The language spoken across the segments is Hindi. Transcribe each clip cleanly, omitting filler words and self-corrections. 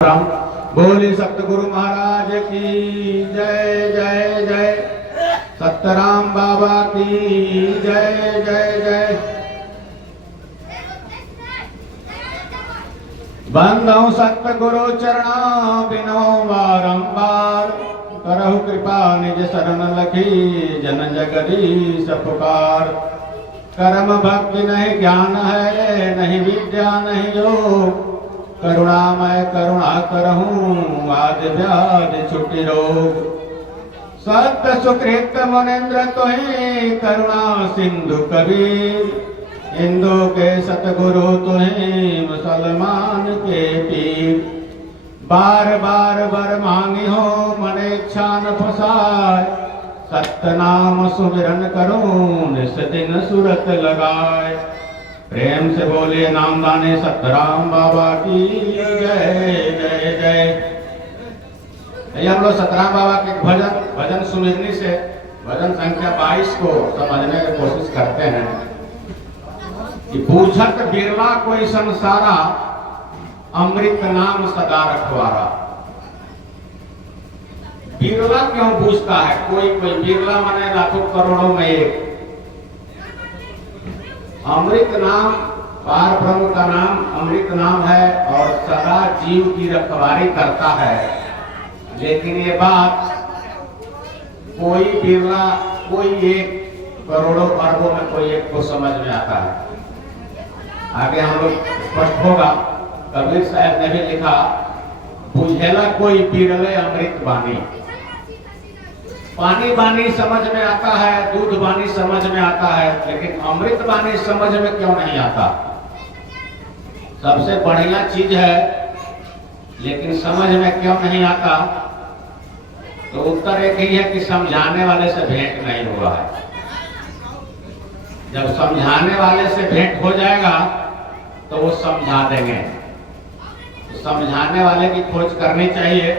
बोले सतगुरु महाराज की जय जय जय। सतराम बाबा की जय जय जय। बंदौ सतगुरु चरणा बिनो बारंबार। करहु कृपा निज शरण लखी जन जगदीश पुकार। कर्म भक्ति नहीं ज्ञान है, नहीं विद्या नहीं योग। करुणामय करुणा करहूँ आदि व्याधि छुटी रोग। सत्य सुकृत मुनीन्द्र तुहि करुणा सिंधु कबीर। हिंदू के सतगुरु तुहि मुसलमान के पीर। बार बार वर मांगी हो मन इच्छा न फसाय। सत्य नाम सुमिरन करूं निस दिन सूरत लगाए। प्रेम से बोले नाम दाने सतराम बाबा की जय जय जय। हम लोग सतराम बाबा के भजन सुमिरनी से भजन संख्या 22 को समझने की कोशिश करते हैं कि पूछत बिरला कोई संसारा। अमृत नाम सदा रखवारा। बिरला क्यों पूछता है कोई बिरला माने लाखों करोड़ों में एक। अमृत नाम पार ब्रह्म का नाम अमृत नाम है और सदा जीव की रखवारी करता है। लेकिन ये बात कोई बिरला कोई एक करोड़ों अरबों में कोई एक को समझ में आता है। आगे हम लोग स्पष्ट होगा। कबीर साहब ने भी लिखा बुझेला कोई बिरले अमृत बानी। पानी बानी समझ में आता है, दूध बानी समझ में आता है, लेकिन अमृत बानी समझ में क्यों नहीं आता। सबसे बढ़िया चीज है लेकिन समझ में क्यों नहीं आता। तो उत्तर एक ही है कि समझाने वाले से भेंट नहीं हुआ है। जब समझाने वाले से भेंट हो जाएगा तो वो समझा देंगे। तो समझाने वाले की खोज करनी चाहिए,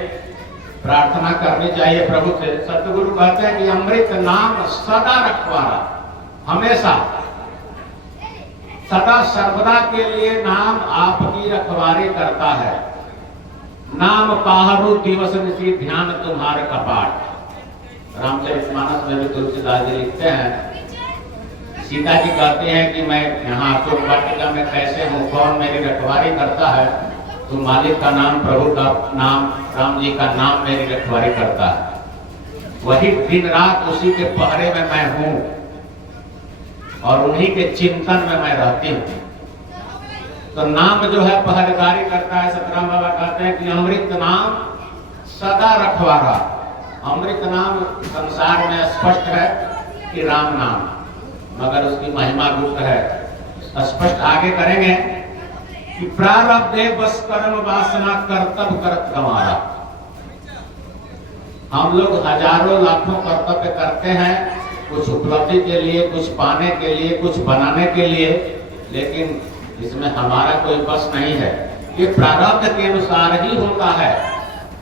प्रार्थना करनी चाहिए प्रभु से। सतगुरु कहते हैं कि अमृत नाम सदा रखवारा। हमेशा सदा सर्वदा के लिए नाम आपकी रखवारी करता है। नाम पाहरु दिवस निशी ध्यान तुम्हारे कपाट। रामचरितमानस में भी तुलसीदास जी लिखते हैं। सीता जी कहते हैं कि मैं यहाँ अशोक वाटिका में कैसे हूँ, कौन मेरी रखवारी करता है। तो मालिक का नाम, प्रभु का नाम, राम जी का नाम मेरी रखवारी करता है। वही दिन रात उसी के पहरे में मैं हूं और उन्हीं के चिंतन में मैं रहती हूँ। तो नाम जो है पहरेदारी करता है। सतराम बाबा कहते हैं कि अमृत नाम सदा रखवारा। अमृत नाम संसार में स्पष्ट है कि राम नाम, मगर उसकी महिमा गुप्त है। स्पष्ट आगे करेंगे कि प्रारब्धे बस कर्म वासना कर्तव्य करत गंवारा। हम लोग हजारों लाखों कर्तव्य करते हैं, कुछ उपलब्धि के लिए, कुछ पाने के लिए, कुछ बनाने के लिए, लेकिन इसमें हमारा कोई बस नहीं है। ये प्रारब्ध के अनुसार ही होता है।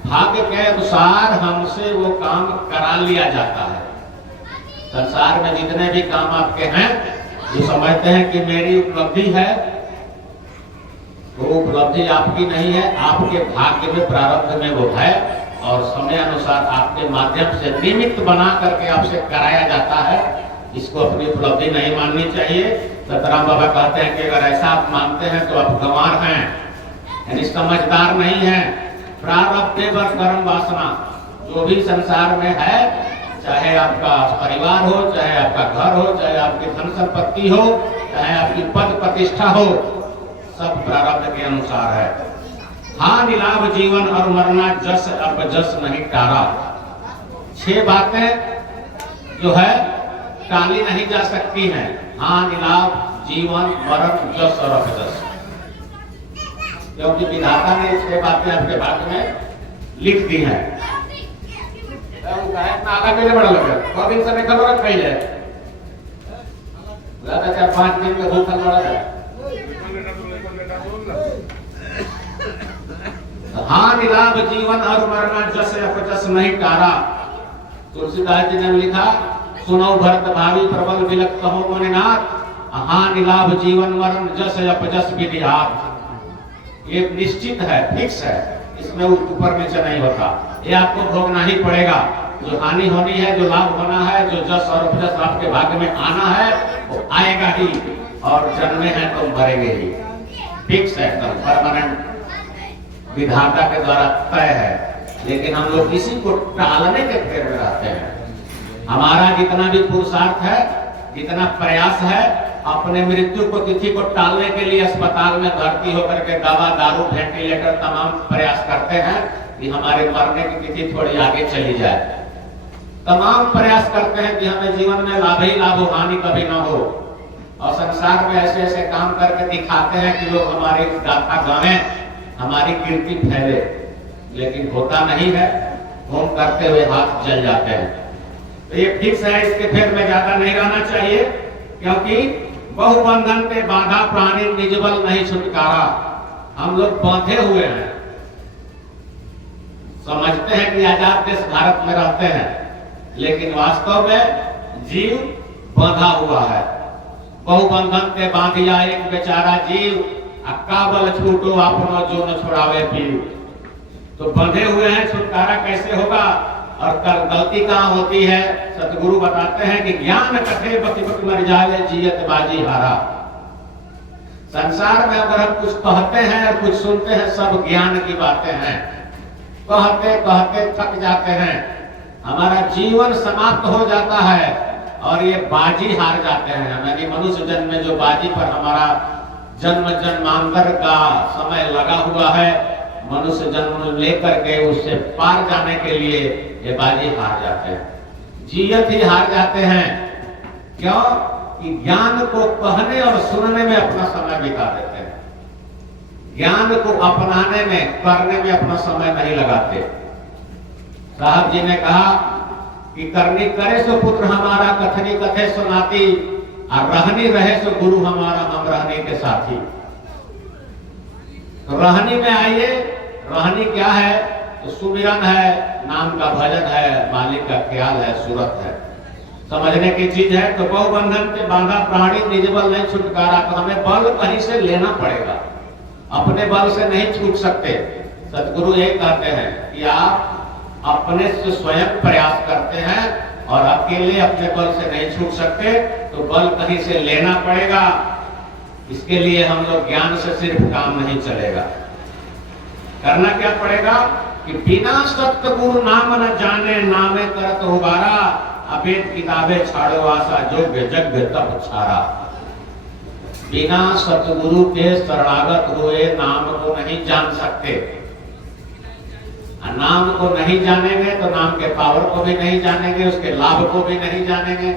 भाग्य के अनुसार हमसे वो काम करा लिया जाता है। संसार में जितने भी काम आपके हैं, जो समझते हैं कि मेरी उपलब्धि है, वो उपलब्धि आपकी नहीं है। आपके भाग्य में, प्रारब्ध में वो है और समय अनुसार आपके माध्यम से निमित्त बना करके आपसे कराया जाता है। इसको अपनी उपलब्धि नहीं माननी चाहिए। सतराम बाबा कहते हैं कि अगर ऐसा आप मानते हैं तो आप गंवार हैं, यानी समझदार नहीं है। प्रारब्धे वर कर्म वासना, जो भी संसार में है, चाहे आपका परिवार हो, चाहे आपका घर हो, चाहे आपकी धन संपत्ति हो, चाहे आपकी पद प्रतिष्ठा हो, सब प्रारब्ध के अनुसार है। हानि लाभ जीवन और मरना जस अपजस नहीं टारा। 6 बातें जो है टाली नहीं जा सकती हैं। हानि लाभ जीवन मरण जस और अपजस, क्योंकि विधाता ने 6 बातें आपके भाग्य में लिख दी हैं। आगा पहले बड़ा लगे कब दिन समय खबर रख जाए 4-5 दिन में भूखल बड़ा है। हानि लाभ जीवन और मरना जस अपजस नहीं टारा। तुलसीदास जी ने लिखा, सुनो भरत भावी प्रबल विलक्त हो मनिनाथ। हानि लाभ जीवन मरण जस अपजस विधिहार। ये निश्चित है, फिक्स है। इसमें ऊपर नीचे नहीं होता, ये आपको भोगना ही पड़ेगा। जो हानि होनी है, जो लाभ होना है, जो जस और उपजस आपके भाग्य में आना है वो आएगा ही, और जन्मे हैं तो मरेंगे ही, फिक्स है, एकदम परमानेंट विधाता के द्वारा तय है। लेकिन हम लोग इसी को टालने के फेर में रहते हैं। हमारा जितना भी पुरुषार्थ है, जितना प्रयास है, अपने मृत्यु को तिथि को टालने के लिए अस्पताल में भर्ती होकर के दवा दारू वेंटिलेटर तमाम प्रयास करते हैं कि हमारे मरने की तिथि थोड़ी आगे चली जाए। तमाम प्रयास करते हैं कि हमें जीवन में लाभ ही लाभ हो, हानि कभी ना हो, और संसार में ऐसे ऐसे काम करके दिखाते हैं कि लोग हमारी गाथा गाएं, हमारी कीर्ति फैले, लेकिन होता नहीं है। होम करते हुए हाथ जल जाते हैं। तो ये फिक्स है, इसके फेर में ज्यादा नहीं रहना चाहिए, क्योंकि बहुबंधन पे बाधा प्राणी निजबल नहीं छुटकारा। हम लोग बांधे हुए हैं, समझते हैं कि आजाद देश भारत में रहते हैं, लेकिन वास्तव में जीव बांधा हुआ है। बहुबंधन पे बांधिया एक बेचारा जीव, अक्का बल छूटो अपनो जो न छुड़ावे पीव। तो बंधे हुए हैं, छुटकारा कैसे होगा? और गलती कहाँ होती है? सतगुरु बताते हैं कि ज्ञान कथे बति बति मर जावे जियत बाजी हारा। संसार में अगर हम कुछ कहते हैं और कुछ सुनते हैं, सब ज्ञान की बातें हैं, कहते कहते थक जाते हैं, हमारा जीवन समाप्त हो जाता है और ये बाजी हार जाते हैं। यानी मनुष्य जन्म में जो बाजी पर हमारा जन्म जन्मांतर का समय लगा हुआ है, मनुष्य जन्म लेकर के उससे पार जाने के लिए ये बाजी हार जाते हैं, जियत ही हार जाते हैं। क्यों? कि ज्ञान को कहने और सुनने में अपना समय बिता देते हैं, ज्ञान को अपनाने में, करने में अपना समय नहीं लगाते। साहब जी ने कहा कि करनी करे सो पुत्र हमारा, कथनी कथे सो नाती, और रहनी रहे सो गुरु हमारा, हम रहने के साथी। तो रहनी में आइए, रहनी क्या है? तो सुमिरन है, नाम का भजन है, मालिक का ख्याल है, सूरत है, समझने की चीज है। तो बहुबंधन पे बांधा प्राणी निजबल नहीं छुटकारा। तो हमें बल कहीं से लेना पड़ेगा, अपने बल से नहीं छूट सकते। सतगुरु यही कहते हैं कि आप अपने से स्वयं प्रयास करते हैं और अकेले अपने बल से नहीं छूट सकते, तो बल कहीं से लेना पड़ेगा। इसके लिए हम लोग ज्ञान से सिर्फ काम नहीं चलेगा, करना क्या पड़ेगा कि बिना सतगुरु नाम न जाने, नामे करत उबारा, अवेद किताबे छाड़ो आशा जोग्य जग तप छारा। बिना सतगुरु के शरणागत हुए नाम को नहीं जान सकते। नाम को नहीं जानेंगे तो नाम के पावर को भी नहीं जानेंगे, उसके लाभ को भी नहीं जानेंगे,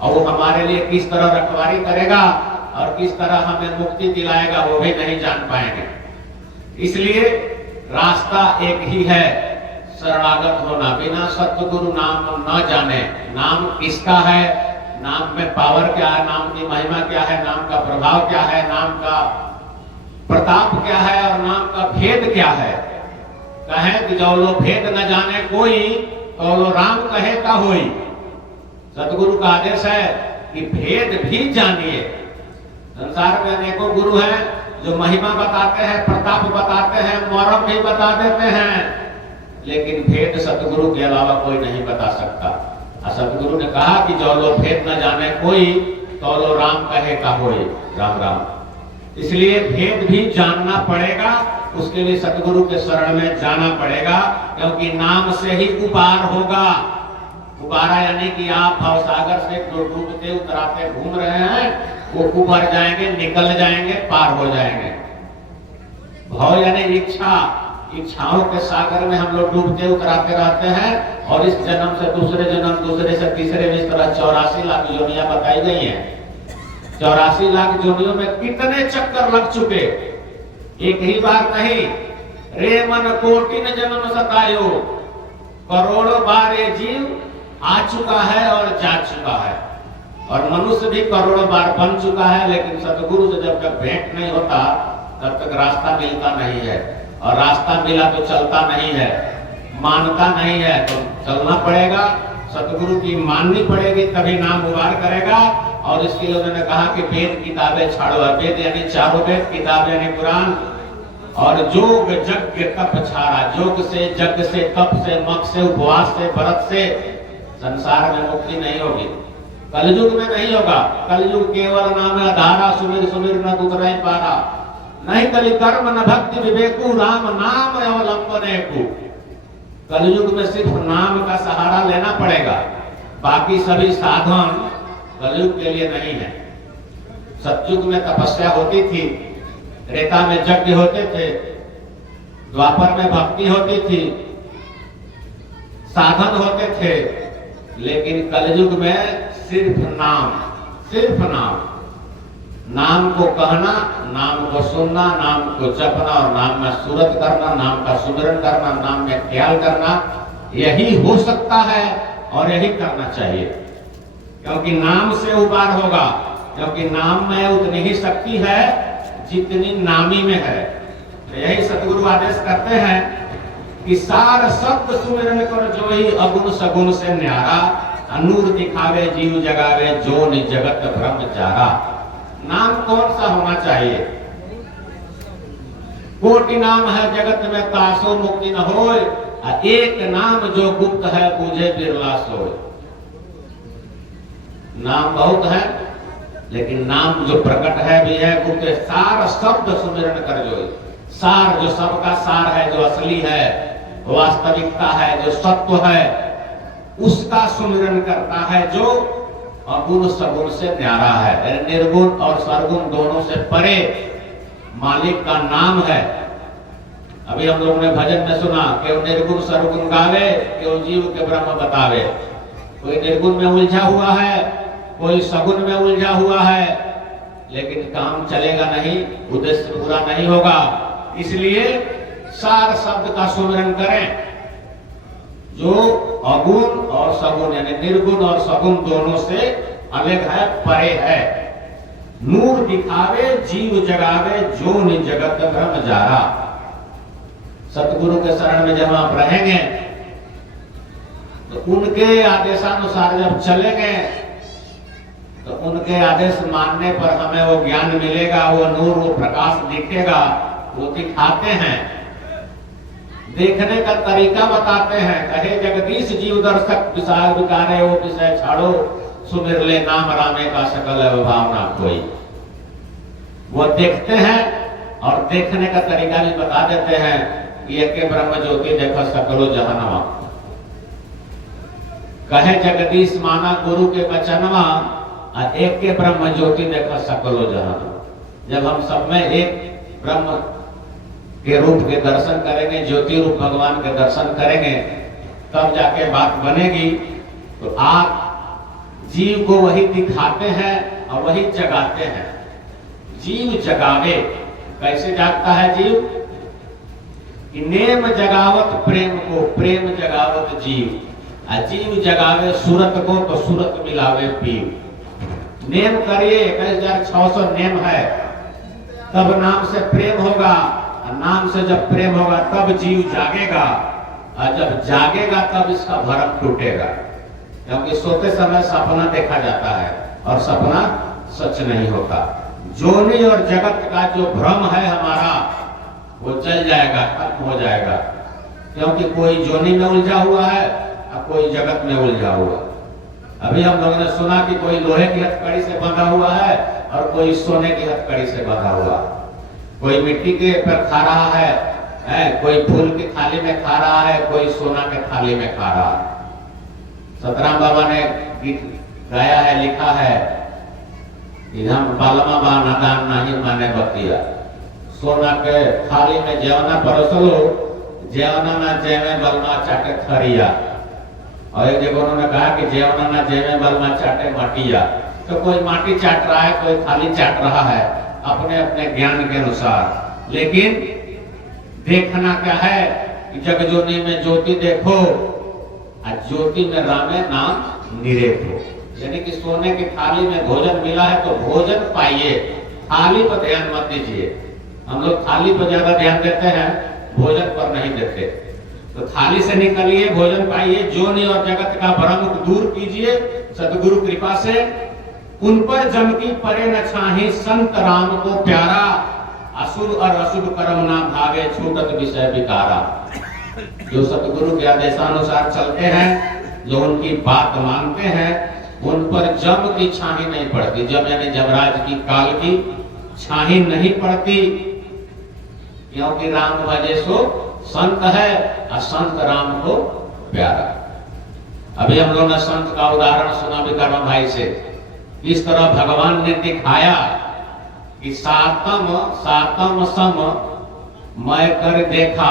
और वो हमारे लिए किस तरह रखवाली करेगा और किस तरह हमें मुक्ति दिलाएगा वो भी नहीं जान पाएंगे। इसलिए रास्ता एक ही है, शरणागत होना। बिना सतगुरु नाम न जाने, नाम किसका है, नाम में पावर क्या है, नाम की महिमा क्या है, नाम का प्रभाव क्या है, नाम का प्रताप क्या है और नाम का भेद क्या है। कहे कि जो लो भेद न जाने कोई, तो लो राम कहे का होई। सतगुरु का आदेश है कि भेद भी जानिए। संसार में अनेकों गुरु हैं जो महिमा बताते हैं, प्रताप बताते हैं, मौरम भी बता देते हैं, लेकिन भेद सतगुरु के अलावा कोई नहीं बता सकता। और सतगुरु ने कहा कि जो लो भेद न जाने कोई, तो लो राम कहे का होई। राम राम। इसलिए भेद भी जानना पड़ेगा, उसके लिए सतगुरु के शरण में जाना पड़ेगा, क्योंकि नाम से ही उबार होगा। उबारा यानी कि आप भवसागर से जो डूबते उतराते घूम रहे हैं, वो उबर जाएंगे, निकल जाएंगे, पार हो जाएंगे। भव यानी इच्छा, इच्छाओं के सागर में हम लोग डूबते उतराते रहते हैं, और इस जन्म से दूसरे जन्म, दूसरे से तीसरे में, इस तरह 84 लाख योनियां बताई गई हैं। 84 लाख योनियों में कितने चक्कर लग चुके, एक ही बार नहीं। रे मन कोटिन जन्म सतायो, करोड़ों बार ये जीव आ चुका है और जा चुका है, और मनुष्य भी करोड़ों बार बन चुका है, लेकिन सतगुरु से जब तक भेंट नहीं होता तब तक रास्ता मिलता नहीं है, और रास्ता मिला तो चलता नहीं है, मानता नहीं है, तो चलना पड़ेगा। सतगुरु की माननी पड़ेगी, तभी नाम उबार करेगा। और इसके लिए उन्होंने कहा कि वेद किताबें छाड़ो। वेद यानी चारों वेद, किताब यानी कुरान, और जोग यज्ञ तप छाड़ा। जोग से, यज्ञ से, तप से, मक से, उपवास से, व्रत से संसार में मुक्ति नहीं होगी। कलयुग में नहीं होगा। कलयुग केवल नाम आधारा, सुमिर सुमिर न उतरई पारा। नहीं कलि कर्म न भक्ति विवेकु, राम नाम अवलंबने को। कलयुग में सिर्फ नाम का सहारा लेना पड़ेगा, बाकी सभी साधन कलयुग के लिए नहीं है। सतयुग में तपस्या होती थी, त्रेता में यज्ञ होते थे, द्वापर में भक्ति होती थी, साधन होते थे, लेकिन कलयुग में सिर्फ नाम, सिर्फ नाम। नाम को कहना, नाम को सुनना, नाम को जपना और नाम में सूरत करना, नाम का सुमिरन करना, नाम में ख्याल करना, यही हो सकता है और यही करना चाहिए। क्योंकि नाम से उबार होगा, क्योंकि नाम में उतनी ही शक्ति है जितनी नामी में है। तो यही सतगुरु आदेश करते हैं कि सार शब्द सुमिरन कर जो ही अगुण सगुण से न्यारा। नूर दिखावे जीव जगावे जो नि जगत भ्रम चारा। नाम कौन सा होना चाहिए? कोटि नाम है जगत में तासो मुक्ति न होए, एक नाम जो गुप्त है पूजे बिरला सोए। नाम बहुत है, लेकिन नाम जो प्रकट है भी है गुप्त। सार शब्द सुमिरन कर जोई। सार जो सबका सार है, जो असली है, वास्तविकता है, जो सत्व है, उसका सुमिरन करता है जो अगुण सगुण से न्यारा है। निर्गुण और सरगुण दोनों से परे मालिक का नाम है। अभी हम लोगों ने भजन में सुना कि निर्गुण सरगुण गावे, कि जीव के ब्रह्म बतावे। कोई निर्गुण में उलझा हुआ है, कोई सगुण में उलझा हुआ है, लेकिन काम चलेगा नहीं, उद्देश्य पूरा नहीं होगा। इसलिए सार शब्द का सुमिरन करें, जो अगुण और सगुण यानी निर्गुण और सगुण दोनों से अलग है, परे है। नूर दिखावे जीव जगावे जो नि जगत भ्रम जारा। सतगुरु के शरण में जब आप रहेंगे तो उनके आदेशानुसार जब चलेंगे तो उनके आदेश मानने पर हमें वो ज्ञान मिलेगा, वो नूर, वो प्रकाश दिखेगा। वो दिखाते हैं, देखने का तरीका बताते हैं। कहे जगदीश जीव दर्शक विचार विकारे वो विषय छाड़ो, सुमिर ले नाम रामे का सकल भावना कोई। वो देखते हैं और देखने का तरीका भी बता देते हैं कि एक ब्रह्म ज्योति देखो सकलो जहनवा। कहे जगदीश माना गुरु के वचनवा, एक के ब्रह्म ज्योति देखो सकलो जहनवा। जब हम सब में एक ब्रह्म के रूप के दर्शन करेंगे, ज्योति रूप भगवान के दर्शन करेंगे, तब जाके बात बनेगी। तो आप जीव को वही दिखाते हैं और वही जगाते हैं। जीव जगावे, कैसे जागता है जीव? कि नेम जगावत प्रेम को, प्रेम जगावत जीव। जीव जगावे सूरत को, तो सूरत मिलावे पीव। नेम करिए, 21,600 नेम है, तब नाम से प्रेम होगा। नाम से जब प्रेम होगा तब जीव जागेगा, और जब जागेगा तब इसका भरम टूटेगा। क्योंकि सोते समय सपना देखा जाता है और सपना सच नहीं होता। जोनि और जगत का जो भ्रम है हमारा, वो चल जाएगा, खत्म हो जाएगा। क्योंकि कोई जोनि में उलझा हुआ है और कोई जगत में उलझा हुआ। अभी हम लोगों ने सुना कि कोई लोहे की हथकड़ी से बंधा हुआ है और कोई सोने की हथकड़ी से बंधा हुआ। कोई मिट्टी के पर खा रहा है, कोई फूल की थाली में खा रहा है, कोई सोना के थाली में खा रहा है। सतराम बाबा ने गीत गाया है, लिखा है, इधर बालमा बा नादान नहीं माने बतिया। सोना के थाली में जेवना परोसलो, जेवना ना जेवे बलमा चाटे थरिया। और एक जगह उन्होंने कहा कि जेवना ना जेवे बलमा चाटे माटिया। तो कोई माटी चाट रहा है, कोई थाली चाट रहा है, अपने अपने ज्ञान के अनुसार। लेकिन देखना क्या है कि जगजोनी में ज्योति देखो, और ज्योति में रामे नाम निरेखो। यानी कि सोने की थाली में भोजन मिला है तो भोजन पाइए, थाली पर ध्यान मत दीजिए। हम लोग थाली पर ज्यादा ध्यान देते हैं, भोजन पर नहीं देते। तो थाली से निकलिए, भोजन पाइए, जोनि और जगत का भ्रम दूर कीजिए सतगुरु कृपा से। उन पर जम की परे न छाही, संत राम को प्यारा। अशुभ और अशुभ कर्म ना भागे छूटत विषय विकारा। जो सतगुरु के आदेशानुसार चलते हैं, जो उनकी बात मानते हैं, उन पर जम की छाही नहीं पड़ती। जम यानी जमराज की काल की छाही नहीं पड़ती, क्योंकि राम भजे सो संत है और संत राम को प्यारा। अभी हम लोगों ने संत का उदाहरण सुना विकर्मा भाई से। इस तरह भगवान ने दिखाया कि सातम सम मैं कर देखा,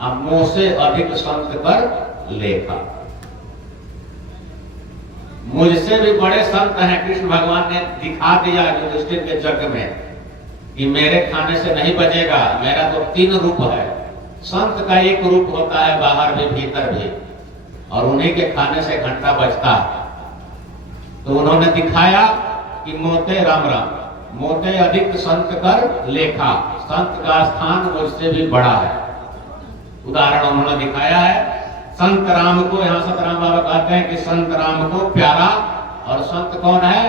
अब मोह से अधिक संत कर लेखा। मुझसे भी बड़े संत हैं, कृष्ण भगवान ने दिखा दिया युधिष्ठिर के जग में कि मेरे खाने से नहीं बचेगा। मेरा तो 3 रूप है। संत का एक रूप होता है बाहर भी भीतर भी, और उन्हीं के खाने से घंटा बचता है। तो उन्होंने दिखाया कि मोते राम राम, मोते अधिक संत कर लेखा, संत का स्थान मुझसे भी बड़ा है। उदाहरण उन्होंने दिखाया है। संत राम को, यहाँ सतराम बाबा कहते हैं कि संत राम को प्यारा। और संत कौन है?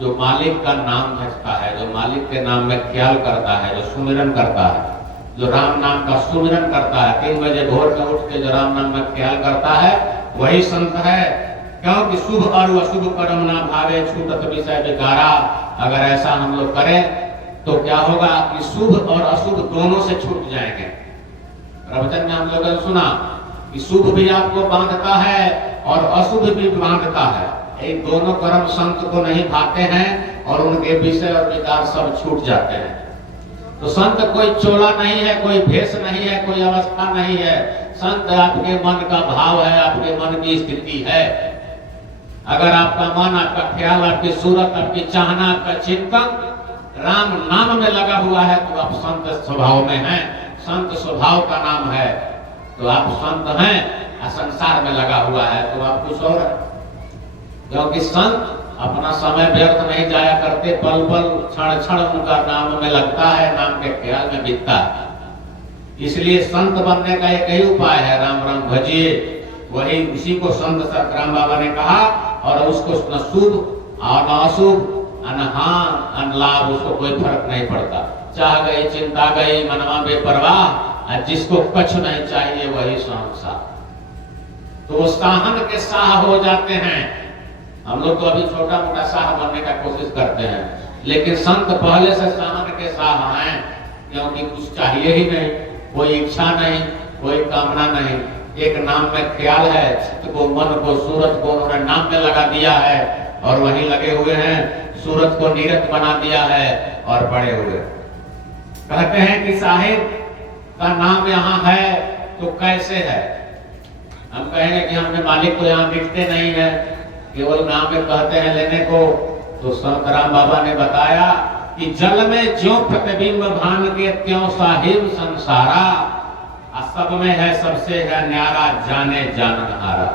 जो मालिक का नाम भजता है, जो मालिक के नाम में ख्याल करता है, जो सुमिरन करता है, जो राम नाम का सुमिरन करता है, 3 बजे भोर में उठ के जो राम नाम में ख्याल करता है, वही संत है। क्योंकि शुभ और अशुभ कर्म ना भावे छूटत विषय विकारा। अगर ऐसा हम लोग करें तो क्या होगा कि शुभ और अशुभ दोनों से छूट जाएंगे। प्रवचन में हम लोगों ने सुना कि शुभ भी आपको बांधता है और अशुभ भी बांधता है। ये दोनों कर्म संत को नहीं भाते हैं और उनके विषय और विकार सब छूट जाते हैं। तो संत कोई चोला नहीं है, कोई भेष नहीं है, कोई अवस्था नहीं है। संत आपके मन का भाव है, आपके मन की स्थिति है। अगर आपका मन, आपका ख्याल, आपकी सूरत, आपकी चाहना, आपका चिंतन राम नाम में लगा हुआ है तो आप संत स्वभाव में हैं। संत स्वभाव का नाम है तो आप संत हैं। और संसार में लगा हुआ है तो आप कुछ और है। क्योंकि संत अपना समय व्यर्थ नहीं जाया करते, पल पल क्षण क्षण उनका नाम में लगता है, नाम के ख्याल में बीतता है। इसलिए संत बनने का एक ही उपाय है, राम राम भजिए। वही उसी को संत सतराम बाबा ने कहा। और उसको न शुभ और न अशुभ, न हां न लाभ, उसको कोई फर्क नहीं पड़ता। चाह गई चिंता गई, मनवा बेपरवाह, जिसको कछ नहीं चाहिए वही संसार। तो वो साहन के साह हो जाते हैं। हम लोग तो अभी छोटा मोटा साह बनने का कोशिश करते हैं, लेकिन संत पहले से साहन के साह हैं। क्योंकि कुछ चाहिए ही नहीं, कोई इच्छा नहीं, कोई कामना नहीं। एक नाम में ख्याल है, चित्त को, मन को, सूरत को उन्होंने नाम में लगा दिया है और वहीं लगे हुए हैं। सूरत को नीरत बना दिया है और पड़े हुए। कहते हैं कि साहिब का नाम यहाँ है तो कैसे है? हम कहेंगे कि हमने मालिक को यहाँ दिखते नहीं है, केवल नाम में कहते हैं लेने को। तो संत राम बाबा ने बताया कि जल में ज्यों प्रतिबिंब भान के त्यों साहिब संसारा। सब में है सबसे है न्यारा, जाने जाननहारा।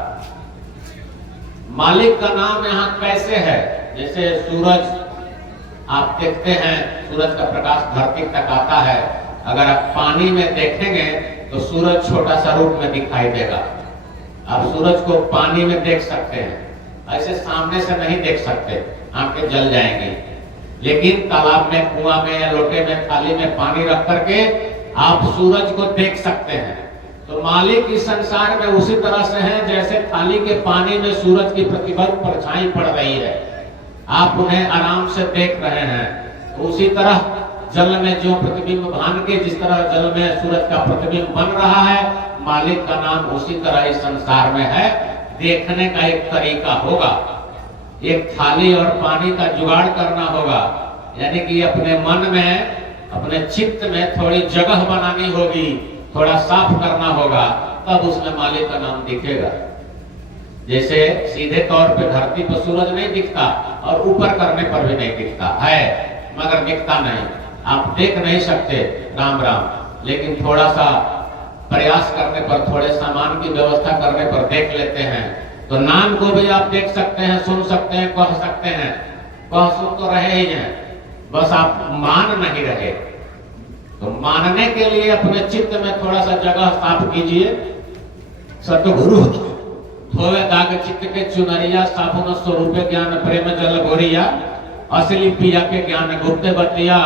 मालिक का नाम यहाँ कैसे है? जैसे सूरज आप देखते हैं, सूरज का प्रकाश धरती तक आता है। अगर आप पानी में देखेंगे तो सूरज छोटा सा रूप में दिखाई देगा। आप सूरज को पानी में देख सकते हैं, ऐसे सामने से नहीं देख सकते, आंखें जल जाएंगी। लेकिन तालाब में, कुआं में या लोटे में, थाली में पानी रख करके आप सूरज को देख सकते हैं। तो मालिक इस संसार में उसी तरह से हैं जैसे थाली के पानी में सूरज की प्रतिबिंब परछाई पड़ रही है, आप उन्हें आराम से देख रहे हैं। तो उसी तरह जल में जो प्रतिबिंब भान के, जिस तरह जल में सूरज का प्रतिबिंब बन रहा है, मालिक का नाम उसी तरह इस संसार में है। देखने का एक तरीका होगा, एक थाली और पानी का जुगाड़ करना होगा। यानी कि अपने मन में, अपने चित्त में थोड़ी जगह बनानी होगी, थोड़ा साफ करना होगा, तब उसमें मालिक का नाम दिखेगा। जैसे सीधे तौर पे धरती पर सूरज नहीं दिखता और ऊपर करने पर भी नहीं दिखता है, मगर दिखता नहीं, आप देख नहीं सकते राम राम। लेकिन थोड़ा सा प्रयास करने पर, थोड़े सामान की व्यवस्था करने पर देख लेते हैं। तो नाम को भी आप देख सकते हैं, सुन सकते हैं, कह सकते हैं। कह सुन तो रहे ही हैं, बस आप मान नहीं रहे। तो मानने के लिए अपने चित्त में थोड़ा सा जगह साफ कीजिए। सतगुरु धोवे दाग चित्त के चुनरिया, साबुन स्वरूप ज्ञान प्रेम जल घोरिया, असली पिया के ज्ञान गुप्त बतिया।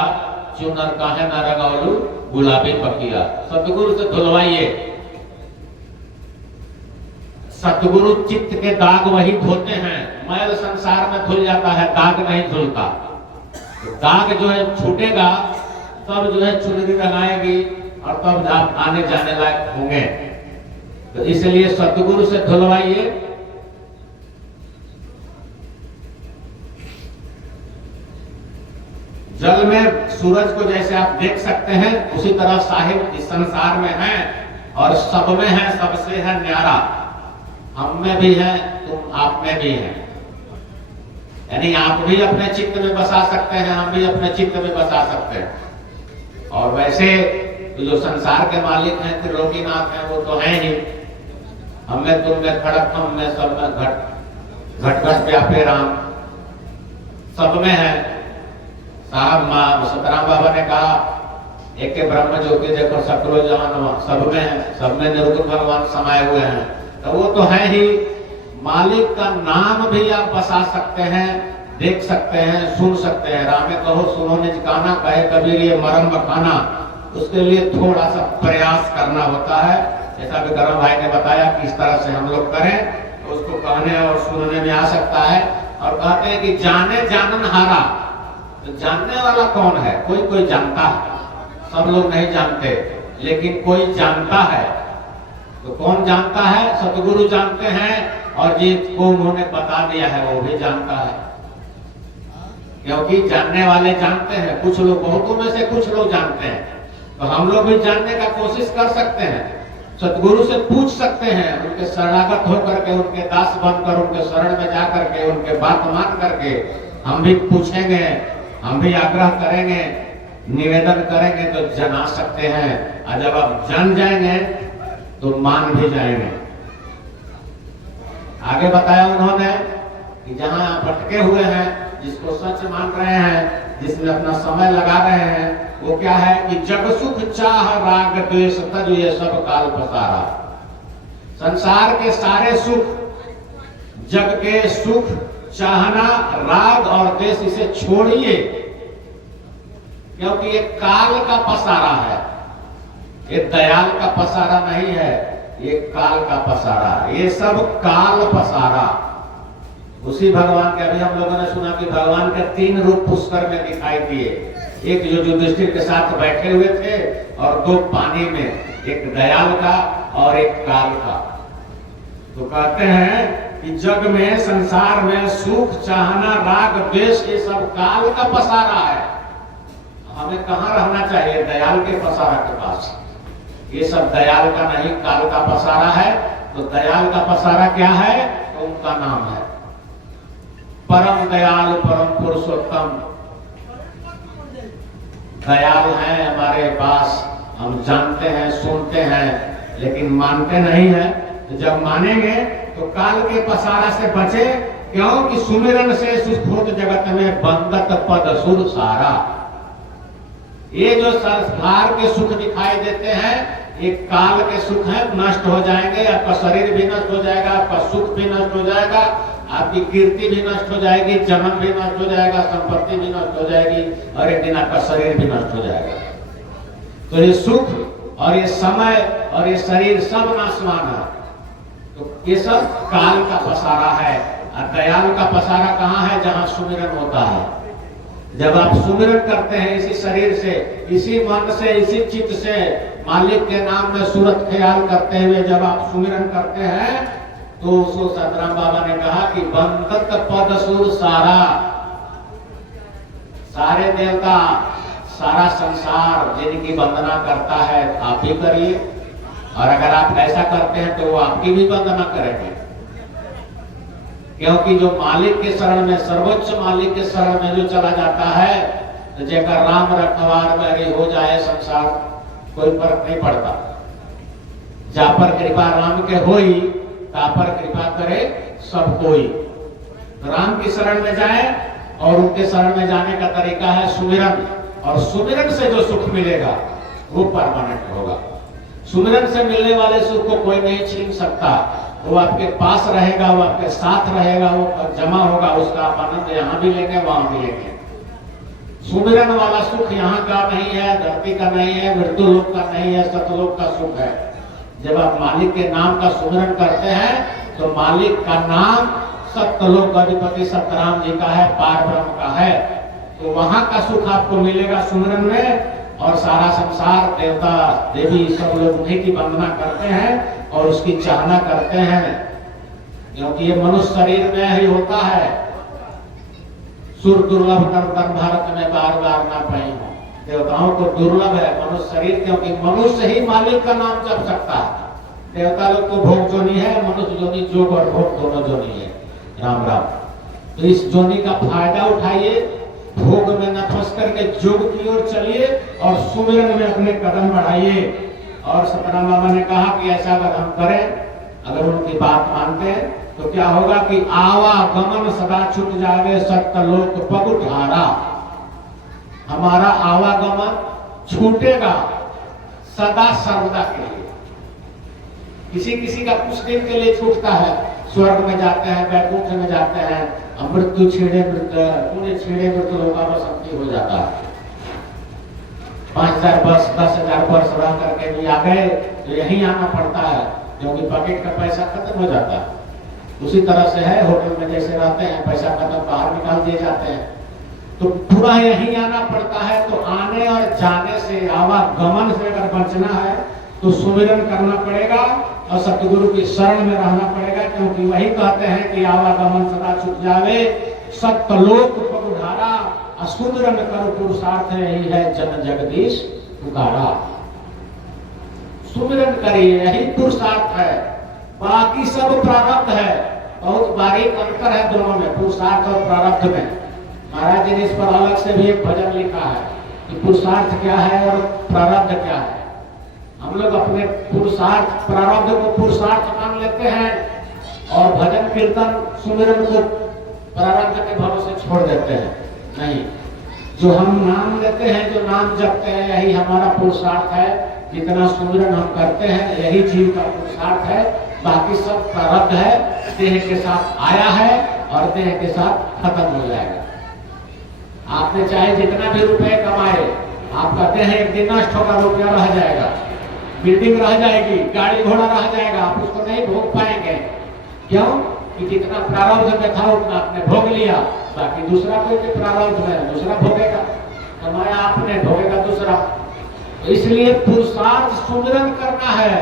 चुनर काहे न रंगौलू गुलाबी पकिया। सतगुरु से धुलवाइए। सतगुरु चित्त के दाग वही धोते हैं। मैल संसार में धुल जाता है, दाग नहीं धुलता। तो दाग जो है छूटेगा तब जो है चुनरी रंगाएगी और तब आप आने जाने लायक होंगे। तो इसलिए सतगुरु से धुलवाइए। जल में सूरज को जैसे आप देख सकते हैं, उसी तरह साहिब इस संसार में है और सब में है, सबसे है न्यारा। हम में भी है, तुम आप में भी है। यानी आप भी अपने चित्त में बसा सकते हैं, हम भी अपने चित्त में बसा सकते हैं। और वैसे तो जो संसार के मालिक हैं, त्रिलोकीनाथ हैं, वो तो हैं ही। हम में, तुम में, खड़क हम में, सब में घट घट घट व्यापे राम, सब में है। साहब सतराम बाबा ने कहा, एक के ब्रह्म ज्योति देखो सकलो जहान सब में है, सब में निर्गुण भगवान समाये हुए हैं। तो वो तो है ही। मालिक का नाम भी आप बसा सकते हैं, देख सकते हैं, सुन सकते हैं। रामे कहो सुनो निज काना, कहे कबीर ये मरम बखाना। उसके लिए थोड़ा सा प्रयास करना होता है। जैसा विक्रम भाई ने बताया कि इस तरह से हम लोग करें तो उसको कहने और सुनने में आ सकता है। और कहते हैं कि जाने जानन हारा। तो जानने वाला कौन है? कोई कोई जानता है, सब लोग नहीं जानते, लेकिन कोई जानता है। तो कौन जानता है? सतगुरु जानते हैं, और जिसको उन्होंने बता दिया है वो भी जानता है। क्योंकि जानने वाले जानते हैं। कुछ लोग, बहुतों में से कुछ लोग जानते हैं। तो हम लोग भी जानने का कोशिश कर सकते हैं, सतगुरु से पूछ सकते हैं। उनके शरणागत होकर के, उनके दास बनकर, उनके शरण में जा करके, उनके बात मान करके हम भी पूछेंगे, हम भी आग्रह करेंगे, निवेदन करेंगे तो जना सकते हैं। और जब आप जान जाएंगे तो मान भी जाएंगे। आगे बताया उन्होंने कि जहां आप अटके हुए हैं, जिसको सच मान रहे हैं, जिसमें अपना समय लगा रहे हैं, वो क्या है कि जग सुख चाह राग द्वेष तज ये सब काल पसारा। संसार के सारे सुख, जग के सुख, चाहना, राग और द्वेष, इसे छोड़िए। क्योंकि ये काल का पसारा है, ये दयाल का पसारा नहीं है, ये काल का पसारा है। ये सब काल पसारा। उसी भगवान के, अभी हम लोगों ने सुना कि भगवान के 3 रूप पुष्कर में दिखाई दिए। एक जो युधिष्ठिर के साथ बैठे हुए थे, और 2 पानी में, एक दयाल का और एक काल का। तो कहते हैं कि जग में, संसार में सुख, चाहना, राग, द्वेष, ये सब काल का पसारा है। हमें कहाँ रहना चाहिए? दयाल के पसारा के पास। ये सब दयाल का नहीं, काल का पसारा है। तो दयाल का पसारा क्या है? तो उनका नाम है परम दयाल, परम पुरुषोत्तम। दयाल है हमारे पास, हम जानते हैं, सुनते हैं, लेकिन मानते नहीं है। तो जब मानेंगे तो काल के पसारा से बचे। क्योंकि सुमिरन से सुखोत जगत में बंदत पद सुर सारा। ये जो संसार के सुख दिखाई देते हैं, ये काल के सुख है, नष्ट हो जाएंगे। आपका शरीर भी नष्ट हो जाएगा, आपका सुख भी नष्ट हो जाएगा, आपकी कीर्ति भी नष्ट हो जाएगी, जन्म भी नष्ट हो जाएगा, संपत्ति भी नष्ट हो जाएगी, और एक दिन आपका शरीर भी नष्ट हो जाएगा। तो ये सुख और ये समय और ये शरीर सब नाशवान है। तो ये सब काल का पसारा है। और दयाल का पसारा कहाँ है? जहाँ सुमिरन होता है। जब आप सुमिरन करते हैं इसी शरीर से, इसी मन से, इसी चित्त से, मालिक के नाम में सूरत ख्याल करते हुए जब आप सुमिरन करते हैं, तो उसको सतराम बाबा ने कहा कि बंदत पद सुर सारा। सारे देवता, सारा संसार जिनकी वंदना करता है, आप भी करिए। और अगर आप ऐसा करते हैं तो वो आपकी भी वंदना करेंगे। क्योंकि जो मालिक के शरण में, सर्वोच्च मालिक के शरण में जो चला जाता है, तो जेकर राम रखवार बैरी हो जाए संसार, कोई फर्क नहीं पड़ता। जा पर कृपा राम के होई, ता पर कृपा करे सब कोई। तो राम की शरण में जाए, और उनके शरण में जाने का तरीका है सुमिरन। और सुमिरन से जो सुख मिलेगा वो परमानेंट होगा। सुमिरन से मिलने वाले सुख को कोई नहीं छीन सकता। वो आपके पास रहेगा, वो आपके साथ रहेगा, वो जमा होगा। उसका आप आनंद यहाँ भी लेंगे, वहां भी लेंगे। सुमिरन वाला सुख यहाँ का नहीं है, धरती का नहीं है, मृत्यु लोक का नहीं है, सतलोक का सुख है। जब आप मालिक के नाम का सुमिरन करते हैं तो मालिक का नाम सत्यलोक अधिपति सतराम जी का है, पार ब्रह्म का है। तो वहां का सुख आपको मिलेगा सुमिरन में। और सारा संसार देवता देवी सब लोग उन्हीं की वंदना करते हैं और उसकी चाहना करते हैं, क्योंकि ये मनुष्य शरीर में ही होता है। सुर दुर्लभ तन भारत में बार बार ना पाई हो। देवताओं को दुर्लभ है मनुष्य शरीर, क्योंकि मनुष्य ही मालिक का नाम जप सकता है। देवता लोग को भोग जोनी है, मनुष्य जोनी जोग और भोग दोनों जोनी है। राम राम। तो इस जोनी का फायदा उठाइए, भोग में न फंस करके जोग की ओर चलिए और सुमिरन में अपने कदम बढ़ाइए। और सतराम बाबा ने कहा कि ऐसा अगर हम करें, अगर उनकी बात मानते हैं, तो क्या होगा कि आवागमन सदा छूट जावे सत्यलोक पग उठारा। हमारा आवागमन छूटेगा सदा सर्वदा के लिए। किसी किसी का कुछ दिन के लिए छूटता है, स्वर्ग में जाते हैं, वैकुंठ में जाते हैं, मृत्यु छेड़े पूरे छेड़े मृत्यु लोकावसंति हो जाता है। 5000 वर्ष 10,000 वर्ष रह करके भी आ गए तो यहीं आना पड़ता है, क्योंकि पॉकेट का पैसा खत्म हो जाता है। उसी तरह से है, होटल में जैसे रहते हैं, पैसा खत्म बाहर निकाल दिए जाते हैं, तो पूरा यहीं आना पड़ता है। तो आने और जाने से, आवागमन से अगर बचना है तो सुमिरन करना पड़ेगा और सतगुरु की शरण में रहना पड़ेगा, क्योंकि वही कहते हैं कि आवागमन सदा छूट जावे सत्यलोक पग उठारा। सुमिरन करो पुरुषार्थ यही है जन जगदीश पुकारा। सुमिरन करिए, यही पुरुषार्थ है, बाकी सब प्रारब्ध है। बहुत बारीक अंतर है दोनों में, पुरुषार्थ और प्रारब्ध में। महाराज जी ने इस पर अलग से भी एक भजन लिखा है कि पुरुषार्थ क्या है और प्रारब्ध क्या है। हम लोग अपने पुरुषार्थ प्रारब्ध को पुरुषार्थ मान लेते हैं और भजन कीर्तन सुमिरन को प्रारब्ध के भरोसे छोड़ देते हैं। नहीं, जो हम नाम लेते हैं, जो नाम जपते हैं, यही हमारा पुरुषार्थ है। जितना सुमिरन हम करते हैं यही जीव का पुरुषार्थ है, बाकी सब प्रारब्ध है। देह के साथ आया है और देह के साथ खत्म हो जाएगा। आपने चाहे जितना भी रुपए कमाए, आपका देह एक दिन नष्ट होगा, रुपया रह जाएगा, बिल्डिंग रह जाएगी, गाड़ी घोड़ा रह जाएगा, आप उसको नहीं भोग पाएंगे। क्यों? कि जितना प्रारब्ध में था उतना आपने भोग लिया, बाकी दूसरा कोई भी प्रारब्ध में दूसरा भोगेगा, कमाया आपने, भोगेगा दूसरा। तो इसलिए पुरुषार्थ सुमिरन करना है,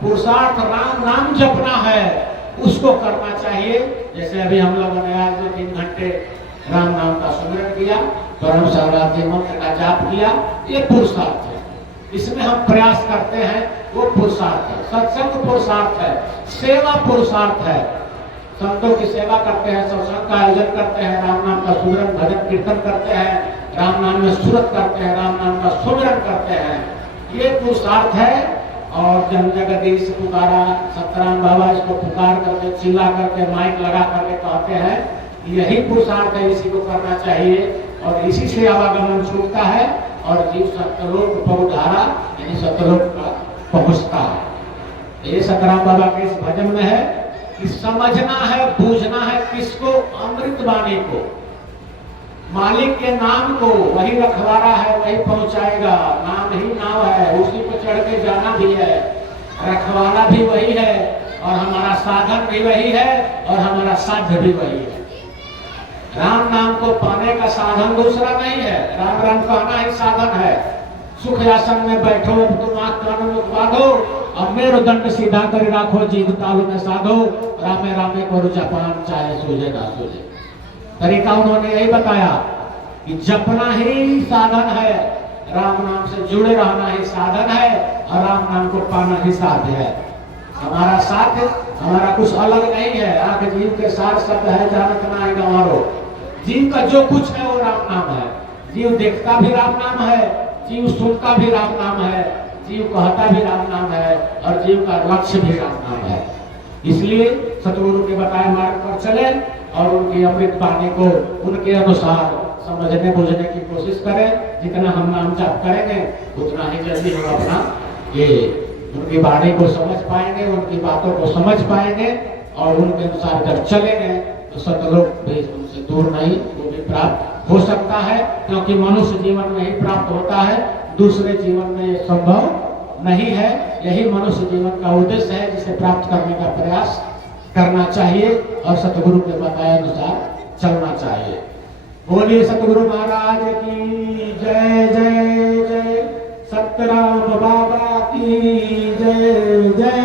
पुरुषार्थ राम नाम जपना है, उसको करना चाहिए। जैसे अभी हम लोगों ने आज 2-3 घंटे राम नाम का सुमिरन किया, परम सर्वाधिक मंत्र का जाप किया, ये पुरुषार्थ है। इसमें हम प्रयास करते हैं, वो पुरुषार्थ है। सत्संग पुरुषार्थ है, सेवा पुरुषार्थ है। संतों की सेवा करते हैं, सत्संग का आयोजन करते हैं, राम नाम का सुमिरन भजन कीर्तन करते हैं, राम नाम में सुरत करते हैं, राम नाम का सुमिरन करते हैं, ये पुरुषार्थ है। और जन जगदीश पुकारा, सतराम बाबा इसको पुकार करके, चिल्ला करके, माइक लगा करके कहते हैं, यही पुरुषार्थ है, इसी को करना चाहिए और इसी से आवागमन छूटता है और जीव सत्यलोक पग उठारा यानी सत्यलोक पहुंचता है। ये सतराम बाबा के इस भजन में है कि समझना है, बूझना है किसको? अमृत वाणी को, मालिक के नाम को। वही रखवारा है, वही पहुंचाएगा। नाम ही नाव है, उसी पर चढ़ के जाना भी है, रखवाला भी वही है और हमारा साधन भी वही है और हमारा साध्य भी वही है। राम नाम को पाने का साधन दूसरा नहीं है, राम राम कहना ही साधन है। सुख आसन में बैठो तुम आत्मानुमुख बांधो, अब मेरुदंड सीधा कर राखो, जीव तालु में साधो, रामे रामे करो जपान, चाहे सूझे ना सूझे। तरीका उन्होंने यही बताया कि जपना ही साधन है, राम नाम से जुड़े रहना ही साधन है और राम नाम को पाना ही साध्य है। हमारा साध्य हमारा कुछ अलग नहीं है। आंख जीव के साथ शब्द है, जानत ना है गंवारो। जीव का जो कुछ है वो राम नाम है। जीव देखता भी राम नाम है, जीव सुनता भी राम नाम है, जीव कहता भी राम नाम है और जीव का लक्ष्य भी राम नाम है। इसलिए सतगुरु के बताए मार्ग पर चले और उनकी अमृत वाणी को उनके अनुसार समझने बुझने की कोशिश करें। जितना हम नाम जाप करेंगे उतना ही जल्दी हम अपना ये उनकी वाणी को समझ पाएंगे, उनकी बातों को समझ पाएंगे और उनके अनुसार जब चलेंगे तो सतलोक भी उनसे दूर नहीं, वो भी प्राप्त हो सकता है, क्योंकि मनुष्य जीवन में ही प्राप्त होता है, दूसरे जीवन में संभव नहीं है। यही मनुष्य जीवन का उद्देश्य है, जिसे प्राप्त करने का प्रयास करना चाहिए और सतगुरु के बताए अनुसार चलना चाहिए। बोलिए सतगुरु महाराज की जय जय जय, सत्यराम बाबा की जय जय।